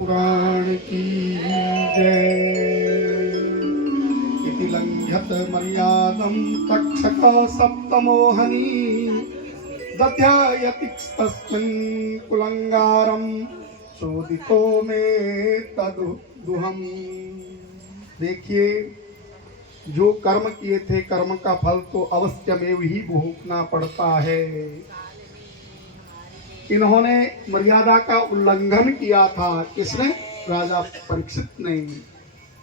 पुराण की जय। इति लंघ्यत मर्यादं तक्षक सप्तमोहनी दध्यायतिस्तस्मिन् कुलंगारं चोदितो मे तदुहम। देखिए, जो कर्म किए थे कर्म का फल तो अवश्यमेव ही भोगना पड़ता है। इन्होंने मर्यादा का उल्लंघन किया था। किसने? राजा परीक्षित ने।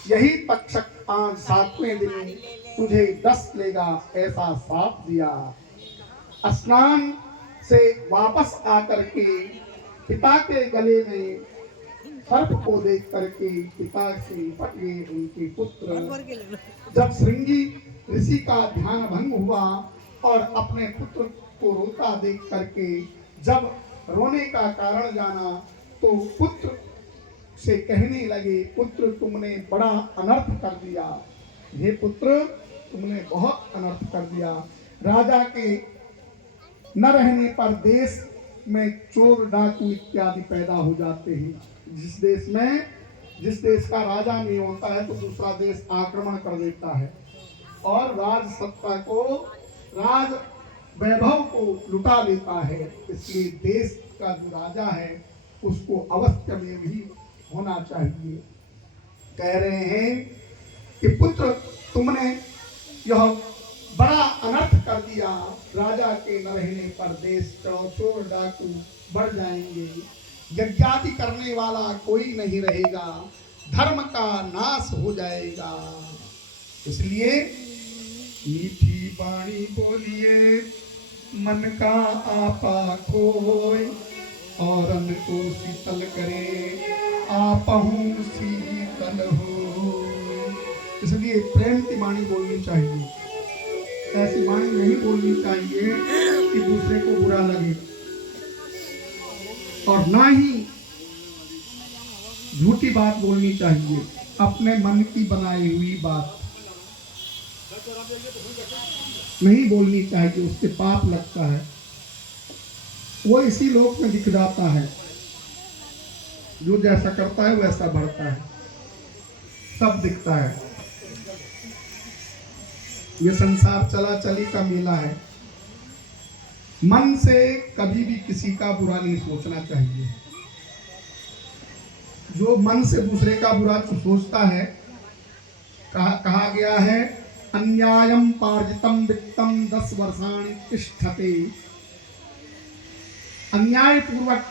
यही तक्षक आज 7वें दिन तुझे 10 लेगा ऐसा साथ दिया। स्नान से वापस आकर के पिता के गले में सर्प को देख करके पिता से निपट गए उनके पुत्र। जब श्रृंगी ऋषि का ध्यान भंग हुआ और अपने पुत्र को रोता देख करके जब रोने का कारण जाना तो पुत्र से कहने लगे, पुत्र तुमने बड़ा अनर्थ कर दिया। हे पुत्र, तुमने बहुत अनर्थ कर दिया। राजा के न रहने पर देश में चोर डाकू इत्यादि पैदा हो जाते हैं। जिस देश का राजा नहीं होता है तो दूसरा देश आक्रमण कर देता है और राज सत्ता को, राज वैभव को लुटा लेता है। इसलिए देश का जो राजा है उसको अवश्य में भी होना चाहिए। कह रहे हैं कि पुत्र तुमने यह बड़ा अनर्थ कर दिया। राजा के न रहने पर देश चोर डाकू बढ़ जाएंगे, यज्ञादि करने वाला कोई नहीं रहेगा, धर्म का नाश हो जाएगा। इसलिए मीठी बाणी बोलिए मन का आपा खोए और अन्न को शीतल करे आपहु शीतल हो। इसलिए प्रेम की वाणी बोलनी चाहिए। ऐसी वाणी नहीं बोलनी चाहिए कि दूसरे को बुरा लगे, और ना ही झूठी बात बोलनी चाहिए। अपने मन की बनाई हुई बात नहीं बोलनी चाहिए, उससे पाप लगता है। वो इसी लोक में दिख जाता है। जो जैसा करता है वैसा बढ़ता है, सब दिखता है। ये संसार चला चली का मेला है। मन से कभी भी किसी का बुरा नहीं सोचना चाहिए। जो मन से दूसरे का बुरा सोचता है, कहा गया है अन्यायम पार्जितम वित्तम 10 वर्षाणि तिष्ठते। अन्याय पूर्वक